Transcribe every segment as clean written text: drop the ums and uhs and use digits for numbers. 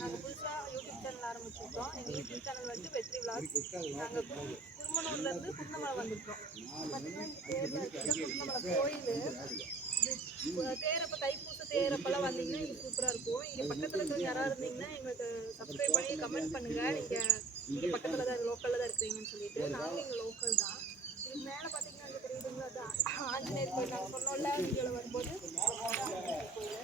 நாங்கள் புதுசாக YouTube channel ஆரம்பிச்சிருக்கோம். எங்கள் யூடியூப் சேனல் வந்து வெற்றி விலாக்ஸ். நாங்கள் குருமனூர்லேருந்து குருந்தமலை வந்திருக்கோம். பார்த்தீங்கன்னா இந்த தேரில் இருக்கிற குருந்தமலை கோயில் தேரப்போ தைப்பூச தேரப்பெல்லாம் வந்தீங்கன்னா இங்கே சூப்பராக இருக்கும். இங்கே பக்கத்தில் இருக்கிறவங்க யாராவது இருந்தீங்கன்னா எங்களுக்கு சப்ஸ்கிரைப் பண்ணி கமெண்ட் பண்ணுங்கள். நீங்கள் இங்கே பக்கத்தில் தான் லோக்கலில் தான் இருக்கிறீங்கன்னு சொல்லிட்டு. நாங்கள் இங்கே லோக்கல் தான். இது மேலே பார்த்தீங்கன்னா அங்கே தெரியுதுங்களா, அது ஆஞ்சநேயர் கோயில். நாங்கள் சொன்னோம்ல வீடியோவில் வரும்போது ஆஞ்சநேயர் கோயில்.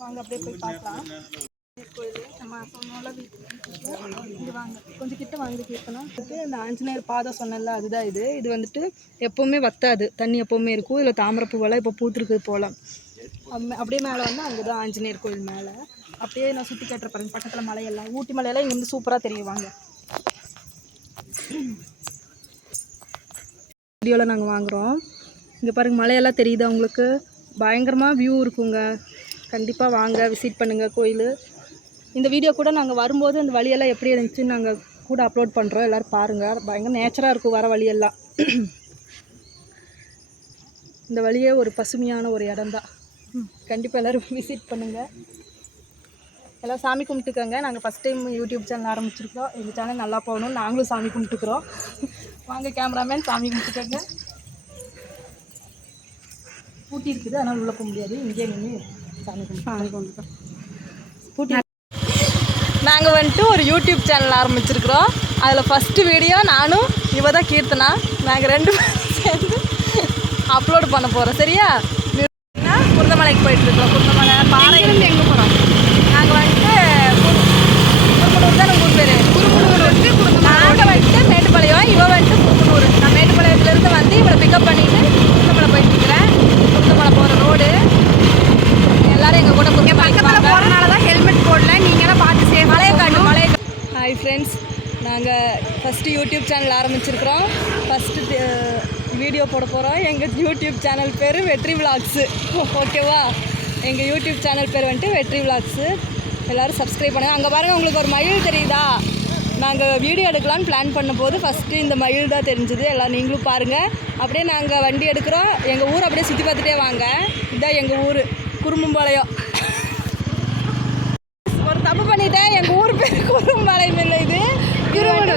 வாங்க அப்படியே போய் பார்க்கலாம். கோயில் நம்ம சொன்னோம்ல வீட்டில் இது வாங்க கொஞ்சம் கிட்ட வாங்கி கேட்கணும். இந்த ஆஞ்சநேயர் பாதை சொன்னல அதுதான் இது. இது வந்துட்டு எப்போவுமே வத்தாது, தண்ணி எப்போவுமே இருக்கும். இதில் தாமரைப்பூவெல்லாம் இப்போ பூத்துருக்குது போல். அப்படியே மேலே வந்து அங்கே தான் ஆஞ்சநேயர் கோயில் மேலே. அப்படியே நான் சுற்றி காட்டுற பாருங்க. பக்கத்தில் மலையெல்லாம் ஊட்டி மலையெல்லாம் இங்கேருந்து சூப்பராக தெரியும். வாங்க வீடியோவில் நாங்கள் வாங்குகிறோம். இங்கே பாருங்கள் மலையெல்லாம் தெரியுது உங்களுக்கு. பயங்கரமாக வியூ இருக்குங்க. கண்டிப்பாக வாங்க, விசிட் பண்ணுங்கள் கோயில். இந்த வீடியோ கூட நாங்கள் வரும்போது அந்த வழியெல்லாம் எப்படி இருந்துச்சுன்னு நாங்கள் கூட அப்லோட் பண்ணுறோம். எல்லோரும் பாருங்கள். பயங்கர நேச்சராக இருக்கும் வர வழியெல்லாம். இந்த வழியே ஒரு பசுமையான ஒரு இடம்தான். கண்டிப்பாக எல்லோரும் விசிட் பண்ணுங்கள். எல்லாம் சாமி கும்பிட்டுக்கோங்க. நாங்கள் ஃபஸ்ட் டைம் யூடியூப் சேனல் ஆரம்பிச்சிருக்கோம். எங்கள் சேனல் நல்லா போகணும்னு நாங்களும் சாமி கும்பிட்டுக்கிறோம். வாங்க கேமராமேன், சாமி கும்பிட்டுக்கோங்க. பூட்டி இருக்குது, அதனால் உள்ளே போக முடியாது. இங்கே நின்று சாமி கும்பிட்டுக்கோம். பூட்டி நாங்கள் வந்துட்டு ஒரு யூடியூப் சேனல் ஆரம்பிச்சிருக்கிறோம். அதில் ஃபஸ்ட்டு வீடியோ நானும் இவ தான் கீர்த்தனா. நாங்கள் 2 பேரும் சேர்ந்து அப்லோடு பண்ண போகிறோம். சரியா? குருந்தமலைக்கு போயிட்டுருக்கோம். குருந்தமலை பாறையிலேருந்து எங்கே போகிறோம்? நாங்கள் வந்துட்டு குருமனூர் தான் நம்ம ஊர் பேர். குருமனூர் வந்து நாங்கள் வந்துட்டு மேட்டுப்பாளையம், இவ வந்துட்டு குருமனூர். நான் மேட்டுப்பாளையத்துலேருந்து வந்து இவரை பிக்கப் பண்ணிவிட்டு குருந்தமலை போயிட்டுருக்கிறேன். குருந்தமலை போகிற ரோடு எல்லோரும் எங்கள் கூட பக்கத்தில் போகிறனால தான் ஹெல்மெட் போடல. நீங்களாம் பார்த்து சேஃப் மலையை காட்டும் மலையை. ஹாய் ஃப்ரெண்ட்ஸ், நாங்கள் ஃபஸ்ட்டு யூடியூப் சேனல் ஆரம்பிச்சிருக்கிறோம். ஃபஸ்ட்டு வீடியோ போட போகிறோம். எங்கள் யூடியூப் சேனல் பேர் வெற்றி விலாக்ஸு. ஓகேவா? எங்கள் யூடியூப் சேனல் பேர் வந்துட்டு வெற்றி விலாக்ஸு. எல்லோரும் சப்ஸ்கிரைப் பண்ணுங்கள். அங்கே பாருங்கள், உங்களுக்கு ஒரு மயில் தெரியுதா? நாங்கள் வீடியோ எடுக்கலான்னு பிளான் பண்ணும்போது ஃபஸ்ட்டு இந்த மயில் தான் தெரிஞ்சுது. எல்லோரும் நீங்களும் பாருங்கள். அப்படியே நாங்கள் வண்டி எடுக்கிறோம். எங்கள் ஊர் அப்படியே சுற்றி பார்த்துட்டே வாங்க. இதுதான் எங்கள் ஊர் குருமம்பாளையம். ஒரு தப்பு பண்ணிட்டேன். எங்கள் ஊர் பேர் குருமம்பாளையம் இல்லை, இது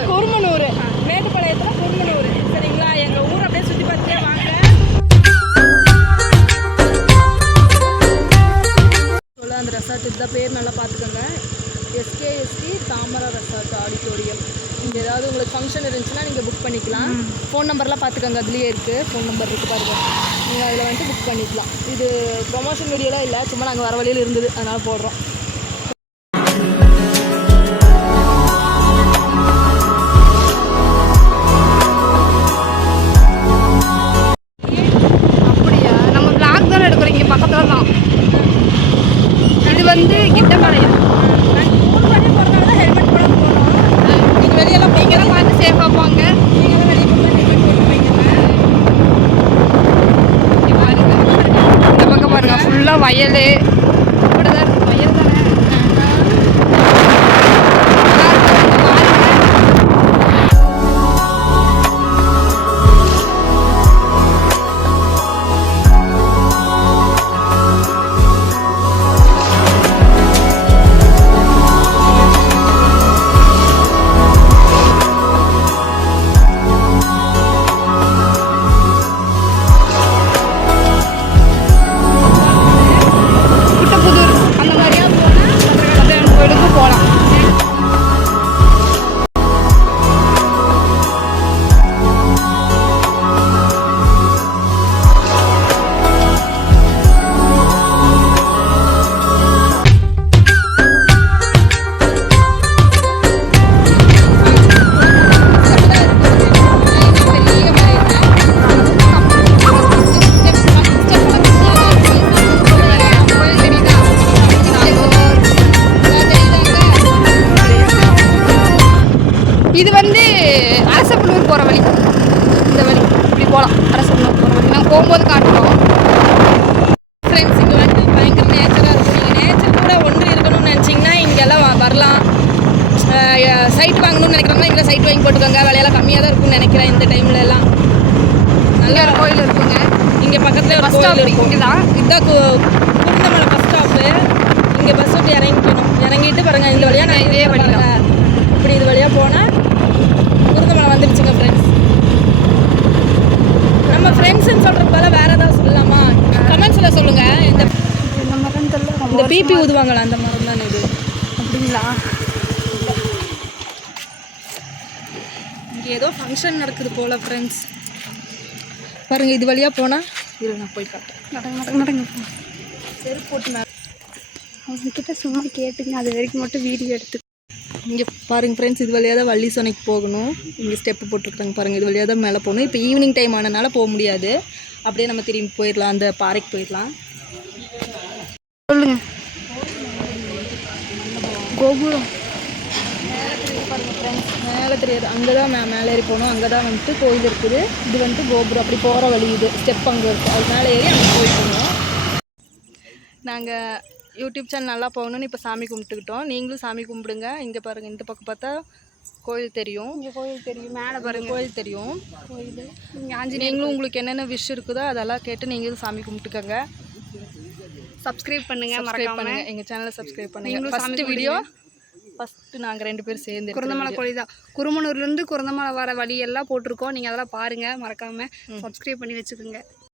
குருமனூர். மேட்டுப்பாளையத்தில் குருமனூர். சரிங்களா? எங்கள் ஊர் அப்படியே சுற்றி பார்த்துட்டே வாங்க. சொல்ல அந்த ரெசார்ட்டுக்கு தான் பேர் நல்லா பார்த்துக்கோங்க. எஸ்கேஎஸ்டி தாமரை ரெசார்ட் ஆடிட்டோரியம். இங்கே ஏதாவது உங்களுக்கு ஃபங்க்ஷன் இருந்துச்சுன்னா நீங்கள் புக் பண்ணிக்கலாம். ஃபோன் நம்பர்லாம் பார்த்துக்கோங்க, அதுலேயே இருக்குது. ஃபோன் நம்பர் இருக்குது பாருங்கள். நீங்கள் அதில் வந்துட்டு புக் பண்ணிக்கலாம். இது ப்ரொமோஷன் வீடியோலாம் இல்லை, சும்மா நாங்கள் வர வழியில் இருந்தது அதனால் போடுறோம். அப்படியா? நம்ம பிளாக் தானே எடுக்கிறோம். இங்கே பக்கத்தில் தான். இது வந்து கிட்டப்பாளையம். ஹெல்மெட் போட போகிறோம். நீங்கள் வெளியெல்லாம் நீங்களாம் பார்த்து சேஃபாக போங்க. நீங்களும் வெளியே போய் ஹெல்மெட் போட்டுப்பீங்க. இந்த பக்கம் பாருங்க, ஃபுல்லாக வயல். இப்படி தான் இருக்குது. வயல் தானே. இது வந்து அரசப்பள்ளூர் போகிற வழி. இந்த வழி இப்படி போகலாம். அரசப்பள்ளூர் போகிற வழி நாங்கள் போகும்போது காட்டுறோம். ஃப்ரெண்ட்ஸ், இங்கே வந்து பயங்கர நேச்சராக இருக்கும். நீங்கள் நேச்சர் கூட ஒன்று இருக்கணும்னு நினச்சிங்கன்னா இங்கெல்லாம் வரலாம். சைட் வாங்கணும்னு நினைக்கிறோம்னா இங்கே சைட் வாங்கி போட்டுக்கோங்க. விலையெல்லாம் கம்மியாக தான் இருக்கும்னு நினைக்கிறேன். இந்த டைமில் எல்லாம் நல்ல கோயில் இருக்குங்க. இங்கே இங்கே பக்கத்தில் ஒரு கோயில் இருக்கும். இதுதான் குருந்தமலை பஸ் ஸ்டாப்பு. இங்கே பஸ் விட்டு இறங்கிக்கணும். இறங்கிட்டு பாருங்கள் இந்த வழியாக நான் இதே வழியில் இப்படி இது வழியாக போனால் குருந்தமலை வந்துடுச்சுங்க ஃப்ரெண்ட்ஸ். நம்ம ஃப்ரெண்ட்ஸுன்னு சொல்கிறதுக்கு பதிலாக வேறு ஏதாவது சொல்லலாமா? கமெண்ட்ஸில் சொல்லுங்கள். இந்த மரம் தெரியல, இந்த பிபி ஊதுவாங்களா அந்த மரம் தானே இது? அப்படிங்களா? இங்கே ஏதோ ஃபங்க்ஷன் நடக்குது போல் ஃப்ரெண்ட்ஸ். பாருங்கள் இது வழியாக போனால் இரு நான் போய் காட்டேன். நடங்க செருப்பு போட்டு மேலே அவங்கக்கிட்ட சும்மா கேட்டுங்க. அது வரைக்கும் மட்டும் வீடியோ எடுத்து. இங்கே பாருங்கள் ஃப்ரெண்ட்ஸ், இது வழியாக தான் வள்ளி சோனைக்கு போகணும். இங்கே ஸ்டெப்பு போட்டுருக்காங்க பாருங்கள். இது வழியாக தான் மேலே போகணும். இப்போ ஈவினிங் டைம் ஆனதுனால போக முடியாது. அப்படியே நம்ம திரும்பி போயிடலாம், அந்த பாறைக்கு போயிடலாம். சொல்லுங்கள். கோபுரம் பாருங்கள் ஃப்ரெண்ட்ஸ், மேலே தெரியாது. அங்கே தான் மேலே ஏறி போகணும். அங்கே தான் வந்துட்டு கோயில் இருக்குது. இது வந்துட்டு கோபுரம். அப்படி போகிற வழி இது. ஸ்டெப் அங்கே இருக்குது. அது மேலே ஏறி அங்கே போயிட்டோம். நாங்கள் யூடியூப் சேனல் நல்லா போகணுன்னு இப்போ சாமி கும்பிட்டுக்கிட்டோம். நீங்களும் சாமி கும்பிடுங்க. இங்கே பாருங்கள், இந்த பக்கம் பார்த்தா கோயில் தெரியும். இங்கே கோயில் தெரியும். மேலே பாருங்கள் கோயில் தெரியும். கோயில் இங்கே நீங்களும் உங்களுக்கு என்னென்ன விஷ் இருக்குதோ அதெல்லாம் கேட்டு நீங்களும் சாமி கும்பிட்டுக்கோங்க. சப்ஸ்கிரைப் பண்ணுங்கள், மறக்காம எங்கள் சேனலை சப்ஸ்கிரைப் பண்ணுங்கள். ஃபஸ்ட்டு வீடியோ ஃபஸ்ட்டு நாங்கள் 2 பேர் சேர்ந்து குருந்தமலை கோயில் தான். குருமனூர்லேருந்து குருந்தமலை வர வழியெல்லாம் போட்டிருக்கோம். நீங்கள் அதெல்லாம் பாருங்கள், மறக்காமல் சப்ஸ்கிரைப் பண்ணி வச்சுக்கோங்க.